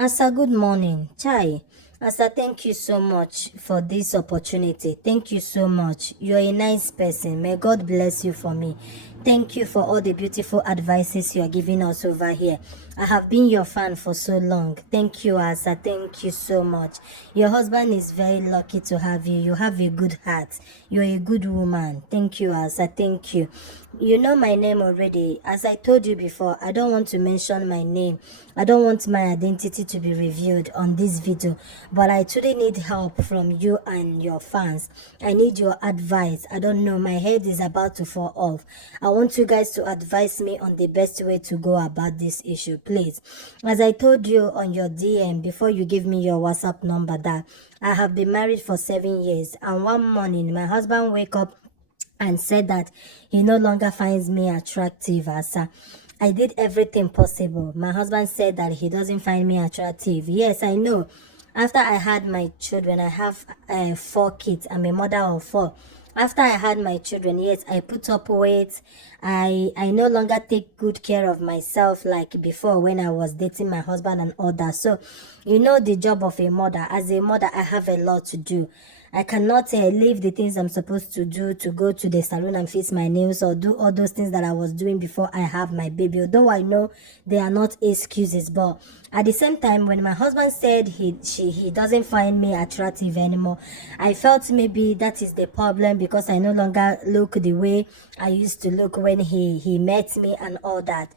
Asa, good morning. Chai. Asa, thank you so much for this opportunity. Thank you so much. You're a nice person. May God bless you for me. Thank you for all the beautiful advices you are giving us over here. I have been your fan for so long. Thank you, Asa. Thank you so much. Your husband is very lucky to have you. You have a good heart. You're a good woman. Thank you, Asa. Thank you. You know my name already. As I told you before, I don't want to mention my name. I don't want my identity to be revealed on this video, but I truly need help from you and your fans. I need your advice. I don't know, my head is about to fall off. I want you guys to advise me on the best way to go about this issue, please. As I told you on your DM before you give me your WhatsApp number, that I have been married for 7 years, and one morning my husband wake up and said that he no longer finds me attractive. As I did everything possible. My husband said that he doesn't find me attractive. Yes, I know. After I had my children, I have 4 kids. I'm a mother of 4. After I had my children, yes, I put up weight. I no longer take good care of myself like before when I was dating my husband and all that. So, you know the job of a mother. As a mother, I have a lot to do. I cannot leave the things I'm supposed to do to go to the salon and fix my nails or do all those things that I was doing before I have my baby. Although I know they are not excuses, but at the same time, when my husband said he doesn't find me attractive anymore, I felt maybe that is the problem because I no longer look the way I used to look when he met me and all that.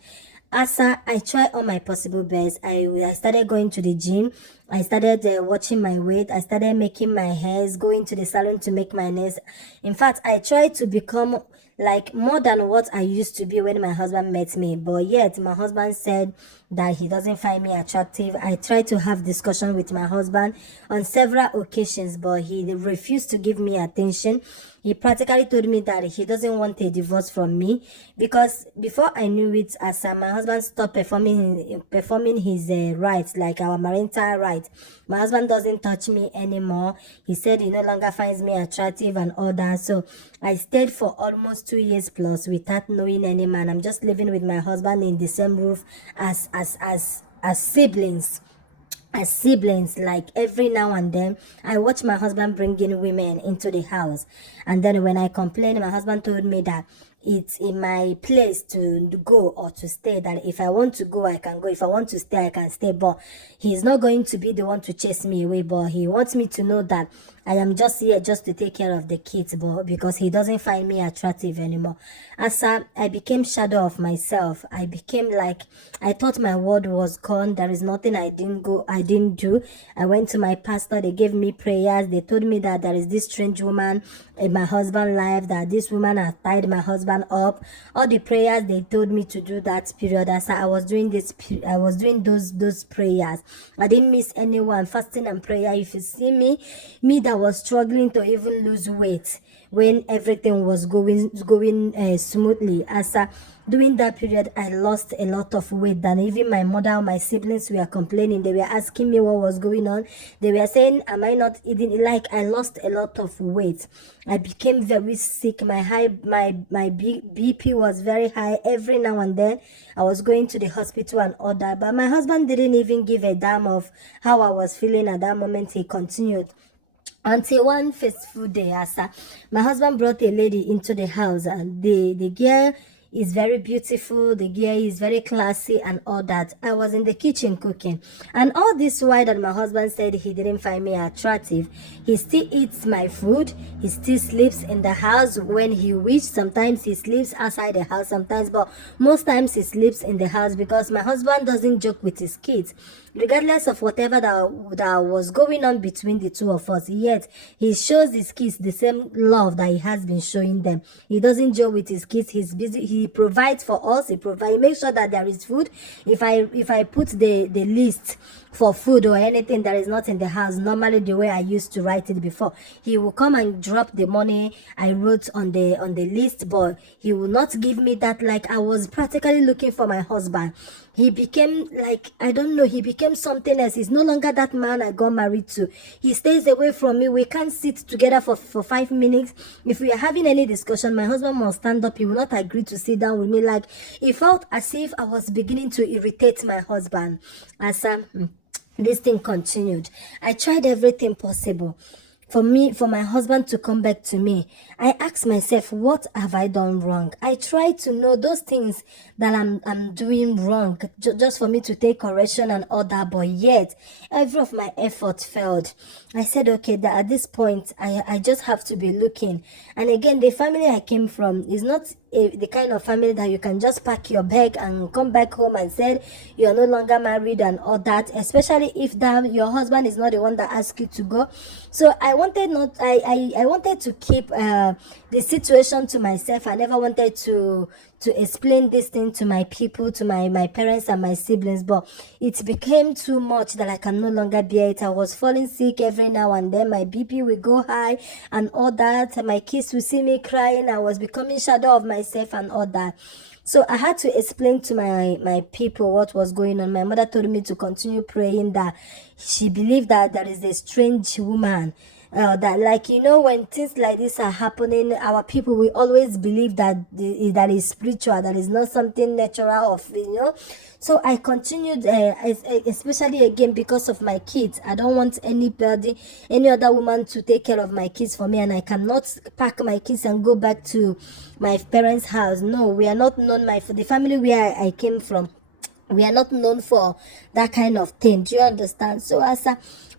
Asa, I try all my possible best. I started going to the gym. I started watching my weight. I started making my hairs, going to the salon to make my nails. In fact, I tried to become like more than what I used to be when my husband met me. But yet, my husband said that he doesn't find me attractive. I tried to have discussion with my husband on several occasions, but he refused to give me attention. He practically told me that he doesn't want a divorce from me because before I knew it, as my husband stopped performing his rights, like our marital rights. My husband doesn't touch me anymore. He said he no longer finds me attractive and all that. So I stayed for almost 2 years plus without knowing any man. I'm just living with my husband in the same roof as siblings. As siblings, like every now and then I watch my husband bringing women into the house, and then when I complained, my husband told me that it's in my place to go or to stay, that if I want to go I can go, if I want to stay I can stay, but he's not going to be the one to chase me away, but he wants me to know that I am just here just to take care of the kids, but because he doesn't find me attractive anymore. As I became shadow of myself, I became like, I thought my word was gone. There is nothing I didn't do. I went to my pastor, they gave me prayers, they told me that there is this strange woman in my husband's life, that this woman has tied my husband up. All the prayers they told me to do that period, as I was doing this, I was doing those prayers. I didn't miss anyone, fasting and prayer. If you see me that was struggling to even lose weight when everything was going smoothly, as during that period I lost a lot of weight, and even my mother, my siblings were complaining. They were asking me what was going on. They were saying, am I not eating? Like, I lost a lot of weight. I became very sick. My BP was very high. Every now and then I was going to the hospital and all that, but my husband didn't even give a damn of how I was feeling at that moment. He continued until one fateful day, as my husband brought a lady into the house, and the girl is very beautiful, the girl is very classy and all that. I was in the kitchen cooking, and all this while that my husband said he didn't find me attractive, he still eats my food, he still sleeps in the house when he wishes. Sometimes he sleeps outside the house sometimes, but most times he sleeps in the house because my husband doesn't joke with his kids. Regardless of whatever that was going on between the two of us, yet he shows his kids the same love that he has been showing them. He doesn't joke with his kids. He's busy. He provides for us. He makes sure that there is food. If I put the list for food or anything that is not in the house, normally the way I used to write it before, he will come and drop the money I wrote on the list, but he will not give me that. Like, I was practically looking for my husband. He became like, I don't know, he became something else. He's no longer that man I got married to. He stays away from me. We can't sit together for 5 minutes. If we are having any discussion, my husband must stand up. He will not agree to sit down with me. Like, it felt as if I was beginning to irritate my husband. As this thing continued. I tried everything possible for my husband to come back to me. I asked myself, what have I done wrong? I tried to know those things that I'm doing wrong, just for me to take correction and all that, but yet every of my effort failed. I said, okay, that at this point I just have to be looking. And again, the family I came from is not the kind of family that you can just pack your bag and come back home and say you're no longer married and all that, especially if that your husband is not the one that asked you to go. So I wanted not I wanted to keep the situation to myself. I never wanted to explain this thing to my people, to my parents and my siblings, but it became too much that I can no longer bear it. I was falling sick every now and then. My BP will go high and all that. My kids will see me crying. I was becoming shadow of myself and all that. So I had to explain to my people what was going on. My mother told me to continue praying, that she believed that there is a strange woman, that, like, when things like this are happening, our people will always believe that that is spiritual, that is not something natural of. So I continued, especially again because of my kids. I don't want any other woman to take care of my kids for me, and I cannot pack my kids and go back to my parents' house. No, we are not known. The family where I came from, we are not known for that kind of thing. Do you understand? So as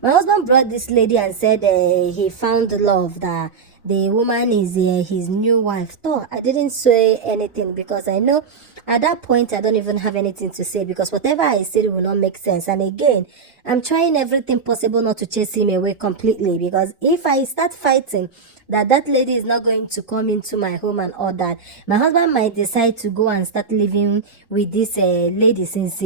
my husband brought this lady and said he found love, that the woman is his new wife. No, I didn't say anything because I know at that point I don't even have anything to say, because whatever I said will not make sense. And again, I'm trying everything possible not to chase him away completely, because if I start fighting that lady is not going to come into my home and all that, my husband might decide to go and start living with this lady, since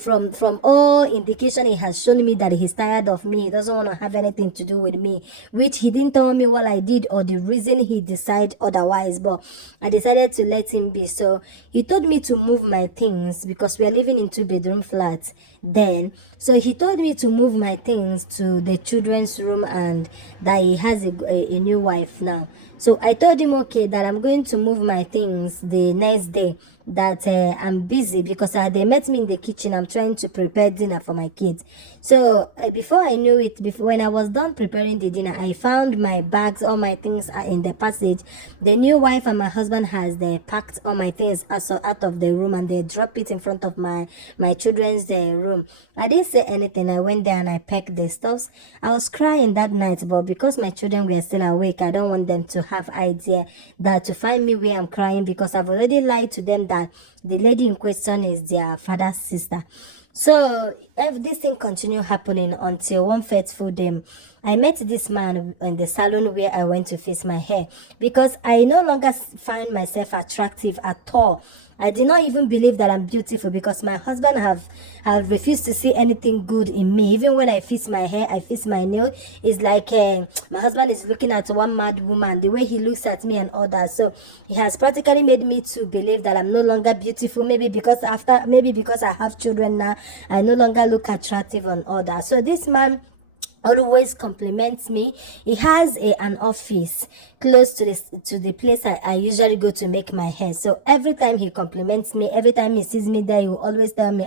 from all indication, he has shown me that he's tired of me. He doesn't want to have anything to do with me, which he didn't tell me what I did or the reason he decided otherwise, but I decided to let him be. So he told me to move my things, because we are living in 2-bedroom flats then. So he told me to move my things to the children's room, and that he has a new wife now. So I told him, okay, that I'm going to move my things the next day, that I'm busy, because they met me in the kitchen. I'm trying to prepare dinner for my kids. So before I knew it, when I was done preparing the dinner, I found my bags, all my things are in the passage. The new wife and my husband they packed all my things out of the room, and they dropped it in front of my children's room. I didn't say anything. I went there and I packed the stuffs. I was crying that night, but because my children were still awake, I don't want them to have idea that to find me where I'm crying, because I've already lied to them that the lady in question is their father's sister. So if this thing continued happening until one fateful day, I met this man in the salon where I went to fix my hair, because I no longer find myself attractive at all. I did not even believe that I'm beautiful, because my husband have refused to see anything good in me. Even when I fix my hair, I fix my nail, it's like my husband is looking at one mad woman, the way he looks at me and all that. So he has practically made me to believe that I'm no longer beautiful. Maybe because I have children now, I no longer look attractive and all that. So this man always compliments me. He has an office close to the place I usually go to make my hair. So every time he compliments me, every time he sees me there, he will always tell me,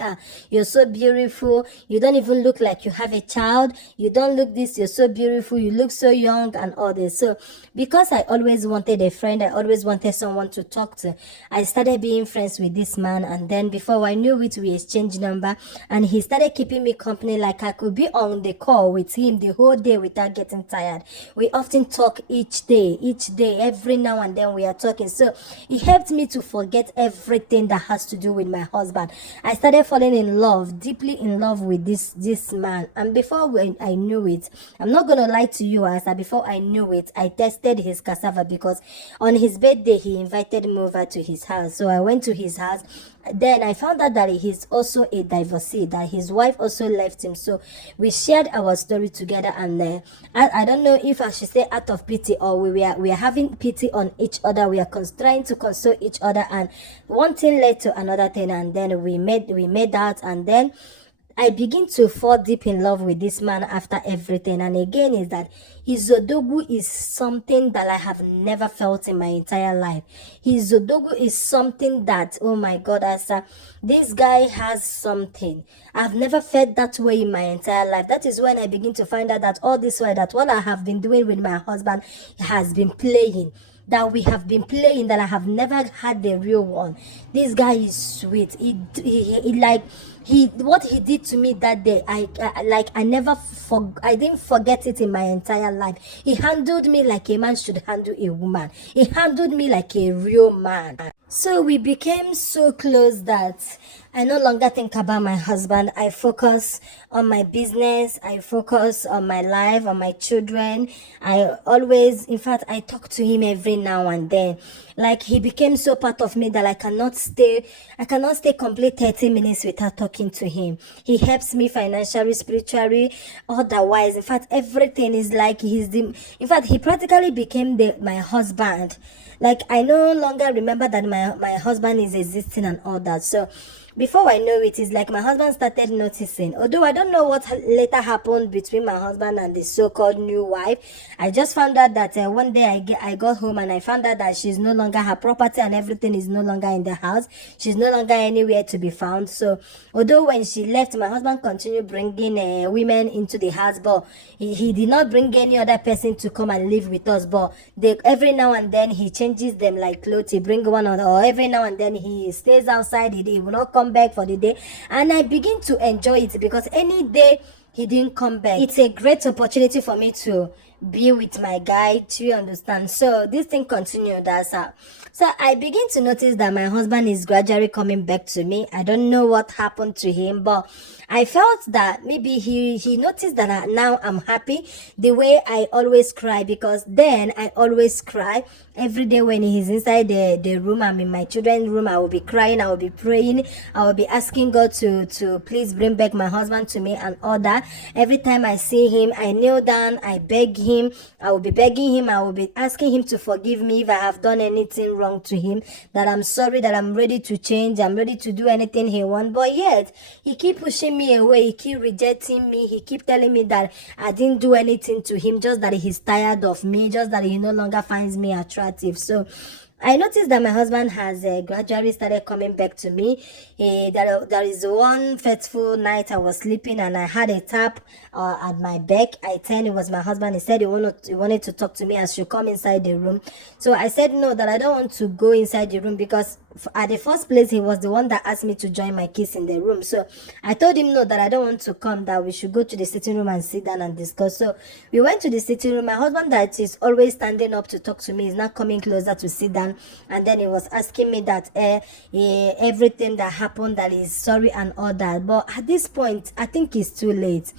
you're so beautiful, you don't even look like you have a child, you don't look this, you're so beautiful, you look so young and all this. So because I always wanted a friend, I always wanted someone to talk to, I started being friends with this man. And then before I knew it, we exchanged number, and he started keeping me company. Like I could be on the call with him the whole day without getting tired. We often talk each day, every now and then we are talking. So it helped me to forget everything that has to do with my husband. I started falling in love, deeply in love with this man. And before I knew it, I'm not gonna lie to you, as before I knew it, I tested his cassava, because on his birthday he invited me over to his house. So I went to his house. Then I found out that he's also a divorcee, that his wife also left him. So we shared our story together, and I don't know if I should say out of pity, or we are having pity on each other. We are trying to console each other, and one thing led to another thing, and then we made out, and then I begin to fall deep in love with this man after everything. And again, is that his Zodogu is something that I have never felt in my entire life. His Zodogu is something that, oh my God, Asa, this guy has something. I've never felt that way in my entire life. That is when I begin to find out that all this while that what I have been doing with my husband has been playing, that we have been playing, that I have never had the real one. This guy is sweet. What he did to me that day, I didn't forget it in my entire life. He handled me like a man should handle a woman. He handled me like a real man. So we became so close that I no longer think about my husband. I focus on my business. I focus on my life, on my children. In fact, I talk to him every now and then. Like, he became so part of me that I cannot stay complete 30 minutes without talking to him. He helps me financially, spiritually, otherwise. In fact, everything is like in fact, he practically became my husband. Like, I no longer remember that my husband is existing and all that. So before I know it, it's like my husband started noticing. Although I don't know what later happened between my husband and the so-called new wife. I just found out that one day I got home and I found out that she's no longer, her property and everything is no longer in the house. She's no longer anywhere to be found. So although when she left, my husband continued bringing women into the house, but he did not bring any other person to come and live with us. But every now and then he changes them like clothes. He bring one or every now and then he stays outside. He will not come back for the day, and I begin to enjoy it because any day he didn't come back, it's a great opportunity for me to be with my guy. Do you understand? So this thing continued. So I begin to notice that my husband is gradually coming back to me. I don't know what happened to him, but I felt that maybe he noticed that now I'm happy the way I always cry, because then I always cry every day when he's inside the room. I'm in my children's room. I will be crying. I will be praying. I will be asking God to please bring back my husband to me and all that. Every time I see him, I kneel down. I beg him. I will be begging him. I will be asking him to forgive me if I have done anything wrong to him, that I'm sorry, that I'm ready to change. I'm ready to do anything he wants. But yet he keep pushing me away. He keep rejecting me. He keep telling me that I didn't do anything to him, just that he's tired of me, just that he no longer finds me attractive. So I noticed that my husband has gradually started coming back to me. There is one fateful night I was sleeping and I had a tap at my back. I turned, it was my husband. He said he wanted to talk to me. I should come inside the room. So I said no, that I don't want to go inside the room, because at the first place he was the one that asked me to join my kids in the room. So I told him no, that I don't want to come, that we should go to the sitting room and sit down and discuss. So we went to the sitting room. My husband, that is always standing up to talk to me, is not coming closer to sit down. And then he was asking me that everything that happened, that he's sorry and all that. But at this point, I think it's too late.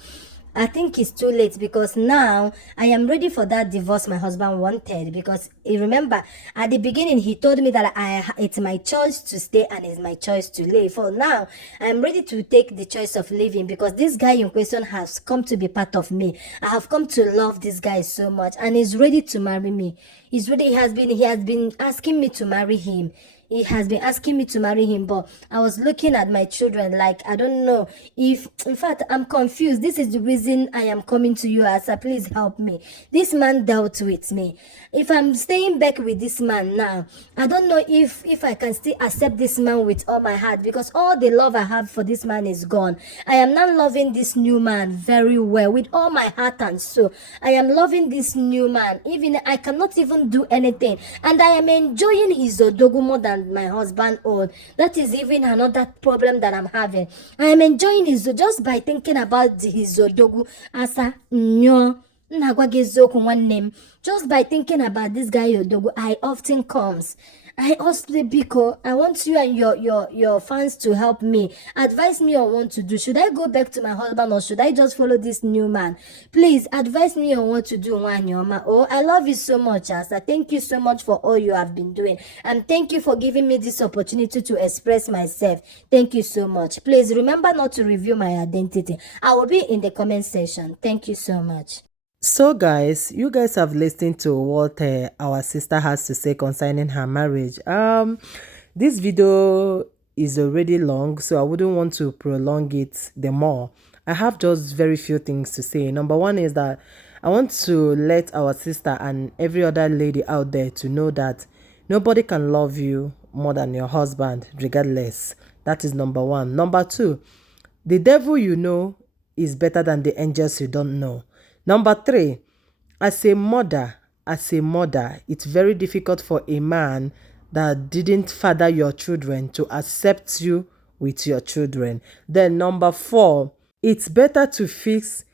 I think it's too late, because now I am ready for that divorce my husband wanted. Because remember, at the beginning he told me that it's my choice to stay and it's my choice to leave. For now, I'm ready to take the choice of leaving, because this guy in question has come to be part of me. I have come to love this guy so much, and he's ready to marry me. He's ready. He has been asking me to marry him. He has been asking me to marry him, but I was looking at my children like, I don't know if, in fact, I'm confused. This is the reason I am coming to you, Asa. Please help me. This man dealt with me. If I'm staying back with this man now, I don't know if I can still accept this man with all my heart, because all the love I have for this man is gone. I am not loving this new man very well with all my heart and soul. I am loving this new man. Even I cannot even do anything, and I am enjoying his odogu more than my husband own. That is even another problem that I'm having. I am enjoying his just by thinking about his odogu. Asa nyo just by thinking about this guy odogu, I often comes. I also, Biko, I want you and your fans to help me. Advise me on what to do. Should I go back to my husband, or should I just follow this new man? Please advise me on what to do, Wanyoma. Oh, I love you so much, Asa. Thank you so much for all you have been doing. And thank you for giving me this opportunity to express myself. Thank you so much. Please remember not to review my identity. I will be in the comment section. Thank you so much. So guys, you guys have listened to what our sister has to say concerning her marriage. This video is already long, so I wouldn't want to prolong it the more. I have just very few things to say. Number one is that I want to let our sister and every other lady out there to know that nobody can love you more than your husband, regardless. That is number one. Number two, the devil you know is better than the angels you don't know. Number three, as a mother, it's very difficult for a man that didn't father your children to accept you with your children. Then number four, it's better to fix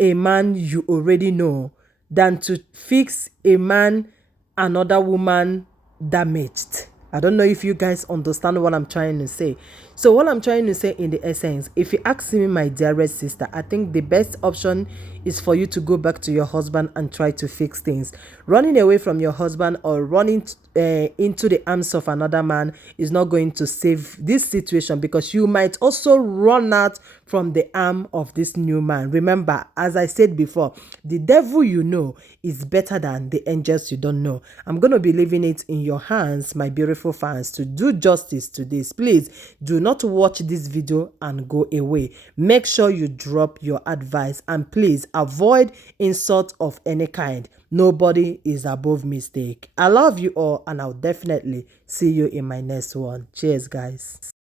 a man you already know than to fix a man another woman damaged. I don't know if you guys understand what I'm trying to say. So what I'm trying to say in the essence, if you ask me, my dearest sister, I think the best option is for you to go back to your husband and try to fix things. Running away from your husband or running into the arms of another man is not going to save this situation, because you might also run out from the arm of this new man. Remember, as I said before, the devil you know is better than the angels you don't know. I'm going to be leaving it in your hands, my beautiful fans, to do justice to this. Please do not watch this video and go away. Make sure you drop your advice, and please avoid insult of any kind. Nobody is above mistake. I love you all, and I'll definitely see you in my next one. Cheers, guys.